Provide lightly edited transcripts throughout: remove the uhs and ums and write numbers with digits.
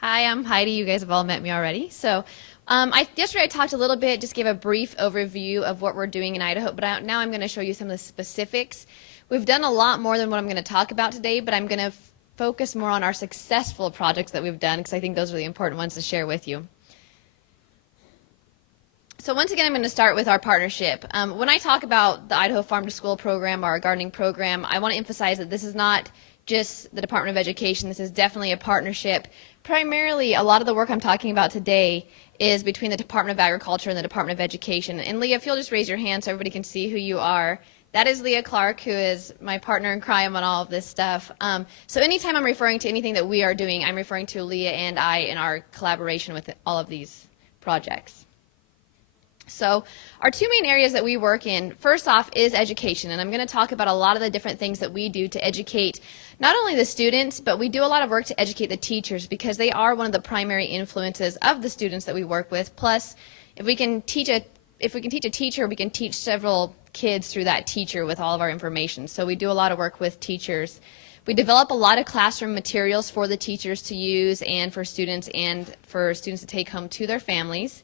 Hi, I'm Heidi. You guys have all met me already. Yesterday I talked a little bit, just gave a brief overview of what we're doing in Idaho, but now I'm going to show you some of the specifics. We've done a lot more than what I'm going to talk about today, but I'm going to focus more on our successful projects that we've done because I think those are the important ones to share with you. So once again, I'm going to start with our partnership. When I talk about the Idaho Farm to School program, our gardening program, I want to emphasize that this is not just the Department of Education. This is definitely a partnership. Primarily, a lot of the work I'm talking about today is between the Department of Agriculture and the Department of Education. And Leah, if you'll just raise your hand so everybody can see who you are. That is Leah Clark, who is my partner in crime on all of this stuff. So anytime I'm referring to anything that we are doing, I'm referring to Leah and I in our collaboration with all of these projects. So our two main areas that we work in, first off, is education, and I'm going to talk about a lot of the different things that we do to educate not only the students, but we do a lot of work to educate the teachers because they are one of the primary influences of the students that we work with. Plus, if we can teach a teacher, we can teach several kids through that teacher with all of our information. So we do a lot of work with teachers. We develop a lot of classroom materials for the teachers to use and for students to take home to their families.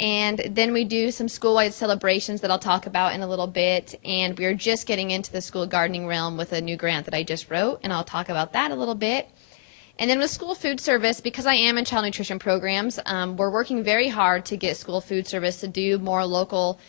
And then we do some school-wide celebrations that I'll talk about in a little bit. And we're just getting into the school gardening realm with a new grant that I just wrote, and I'll talk about that a little bit. And then with school food service, because I am in child nutrition programs, we're working very hard to get school food service to do more local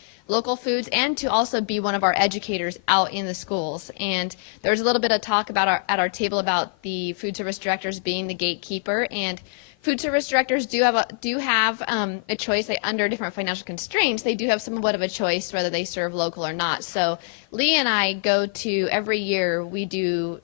foods and to also be one of our educators out in the schools. And there's a little bit of talk about at our table about the food service directors being the gatekeeper, and food service directors do have a choice. Under different financial constraints, they do have somewhat of a choice whether they serve local or not. So Lee and I go to, every year we do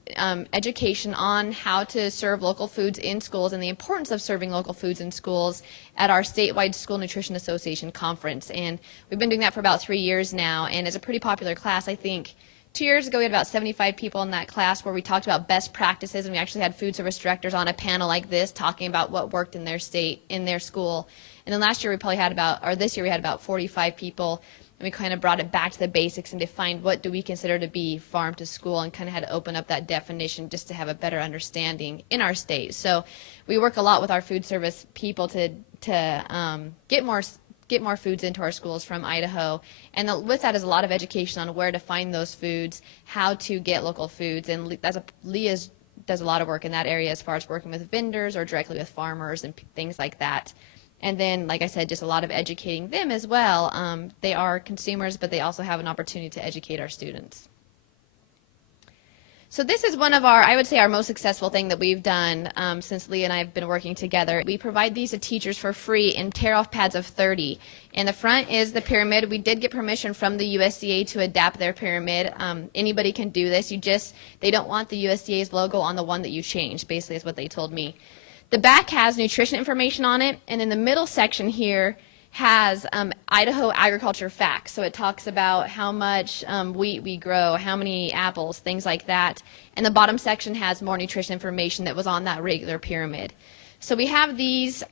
education on how to serve local foods in schools and the importance of serving local foods in schools at our statewide School Nutrition Association conference. And we've been doing that for about 3 years now, and it's a pretty popular class. I think 2 years ago we had about 75 people in that class where we talked about best practices, and we actually had food service directors on a panel like this talking about what worked in their state, in their school. And then this year we had about 45 people, and we kind of brought it back to the basics and defined what do we consider to be farm to school, and kind of had to open up that definition just to have a better understanding in our state. So we work a lot with our food service people to get more foods into our schools from Idaho, and with that is a lot of education on where to find those foods, how to get local foods, and Leah does a lot of work in that area as far as working with vendors or directly with farmers and things like that. And then, like I said, just a lot of educating them as well. They are consumers, but they also have an opportunity to educate our students. So this is one of I would say our most successful thing that we've done since Lee and I have been working together. We provide these to teachers for free in tear-off pads of 30. In the front is the pyramid. We did get permission from the USDA to adapt their pyramid. Anybody can do this. They don't want the USDA's logo on the one that you changed, basically is what they told me. The back has nutrition information on it, and in the middle section here has Idaho agriculture facts. So it talks about how much wheat we grow, how many apples, things like that. And the bottom section has more nutrition information that was on that regular pyramid. So we have these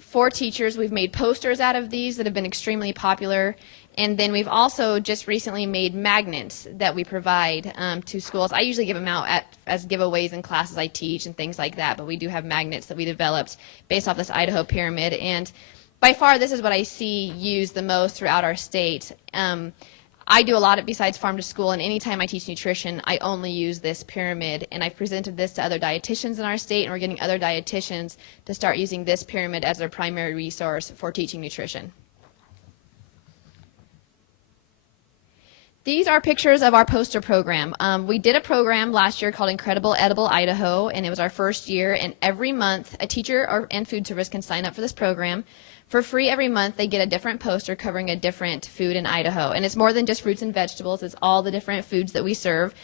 for teachers. We've made posters out of these that have been extremely popular. And then we've also just recently made magnets that we provide to schools. I usually give them out as giveaways in classes I teach and things like that, but we do have magnets that we developed based off this Idaho pyramid. And by far, this is what I see used the most throughout our state. I do a lot besides farm to school, and anytime I teach nutrition, I only use this pyramid. And I've presented this to other dietitians in our state, and we're getting other dietitians to start using this pyramid as their primary resource for teaching nutrition. These are pictures of our poster program. We did a program last year called Edible Idaho, and it was our first year. And every month, a teacher and food service can sign up for this program. For free every month, they get a different poster covering a different food in Idaho. And it's more than just fruits and vegetables. It's all the different foods that we serve,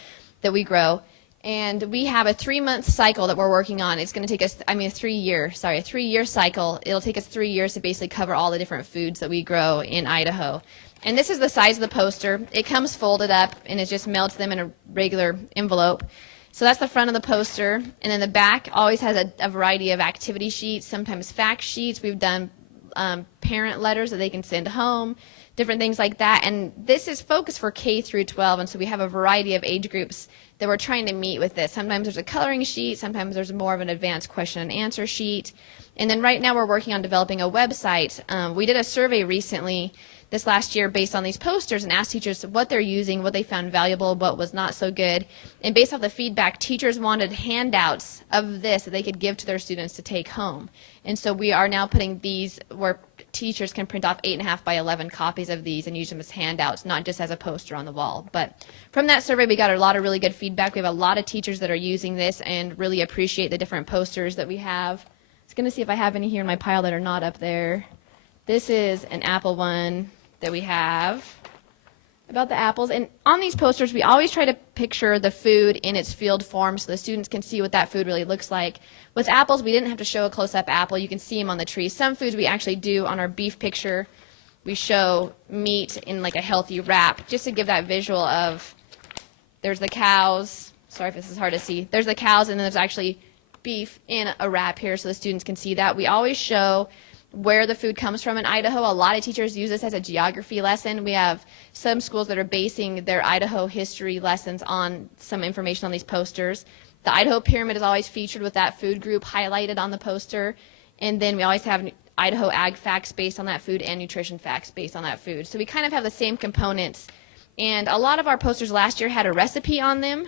that we grow. And we have a 3-month cycle that we're working on. It's going to take us, a 3-year cycle. It'll take us 3 years to basically cover all the different foods that we grow in Idaho. And this is the size of the poster. It comes folded up, and it's just mailed to them in a regular envelope. So that's the front of the poster. And then the back always has a variety of activity sheets, sometimes fact sheets. We've done parent letters that they can send home, different things like that. And this is focused for K through 12, and so we have a variety of age groups that we're trying to meet with this. Sometimes there's a coloring sheet, sometimes there's more of an advanced question and answer sheet. And then right now we're working on developing a website. We did a survey recently this last year based on these posters and asked teachers what they're using, what they found valuable, what was not so good. And based off the feedback, teachers wanted handouts of this that they could give to their students to take home. And so we are now putting these where teachers can print off 8.5 by 11 copies of these and use them as handouts, not just as a poster on the wall. But from that survey, we got a lot of really good feedback. We have a lot of teachers that are using this and really appreciate the different posters that we have. I was going to see if I have any here in my pile that are not up there. This is an apple one that we have about the apples. And on these posters, we always try to picture the food in its field form so the students can see what that food really looks like. With apples, we didn't have to show a close-up apple. You can see them on the tree. Some foods we actually do on our beef picture. We show meat in like a healthy wrap just to give that visual of there's the cows. Sorry if this is hard to see. There's the cows, and then there's actually beef in a wrap here so the students can see that. We always show where the food comes from in Idaho. A lot of teachers use this as a geography lesson. We have some schools that are basing their Idaho history lessons on some information on these posters. The Idaho Pyramid is always featured with that food group highlighted on the poster. And then we always have Idaho ag facts based on that food and nutrition facts based on that food. So we kind of have the same components. And a lot of our posters last year had a recipe on them.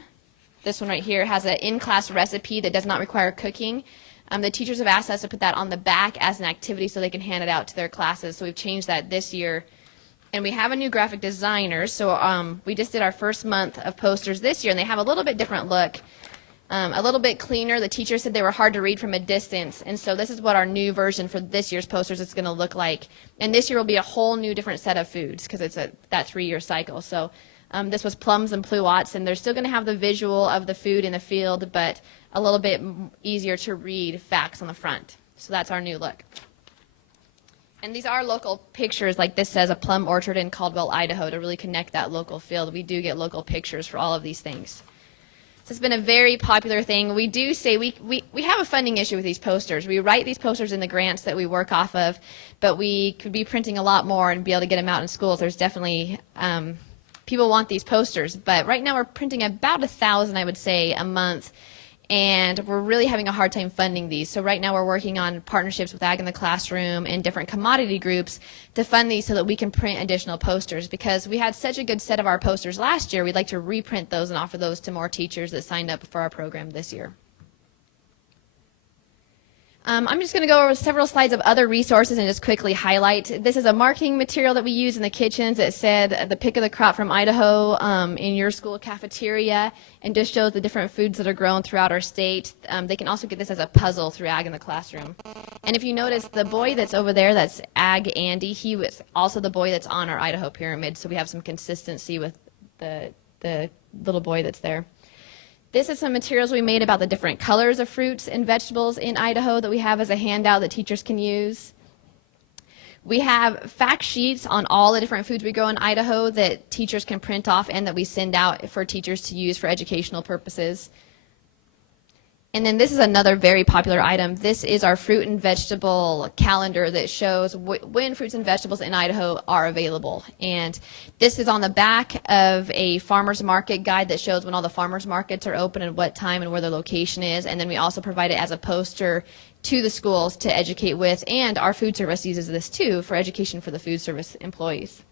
This one right here has an in-class recipe that does not require cooking. The teachers have asked us to put that on the back as an activity so they can hand it out to their classes. So we've changed that this year. And we have a new graphic designer. So we just did our first month of posters this year, and they have a little bit different look, a little bit cleaner. The teachers said they were hard to read from a distance. And so this is what our new version for this year's posters is going to look like. And this year will be a whole new different set of foods because it's that 3-year cycle. So this was plums and pluots, and they're still going to have the visual of the food in the field, but a little bit easier to read facts on the front. So that's our new look. And these are local pictures, like this says a plum orchard in Caldwell, Idaho, to really connect that local field. We do get local pictures for all of these things. So it's been a very popular thing. We do say we have a funding issue with these posters. We write these posters in the grants that we work off of, but we could be printing a lot more and be able to get them out in schools. There's definitely people want these posters, but right now we're printing about 1,000, I would say, a month, and we're really having a hard time funding these. So right now we're working on partnerships with Ag in the Classroom and different commodity groups to fund these so that we can print additional posters, because we had such a good set of our posters last year. We'd like to reprint those and offer those to more teachers that signed up for our program this year. I'm just going to go over several slides of other resources and just quickly highlight. This is a marketing material that we use in the kitchens that said the pick of the crop from Idaho in your school cafeteria, and just shows the different foods that are grown throughout our state. They can also get this as a puzzle through Ag in the Classroom. And if you notice, the boy that's over there, that's Ag Andy, he was also the boy that's on our Idaho Pyramid, so we have some consistency with the little boy that's there. This is some materials we made about the different colors of fruits and vegetables in Idaho that we have as a handout that teachers can use. We have fact sheets on all the different foods we grow in Idaho that teachers can print off and that we send out for teachers to use for educational purposes. And then this is another very popular item. This is our fruit and vegetable calendar that shows when fruits and vegetables in Idaho are available. And this is on the back of a farmer's market guide that shows when all the farmer's markets are open and what time and where their location is. And then we also provide it as a poster to the schools to educate with. And our food service uses this too for education for the food service employees.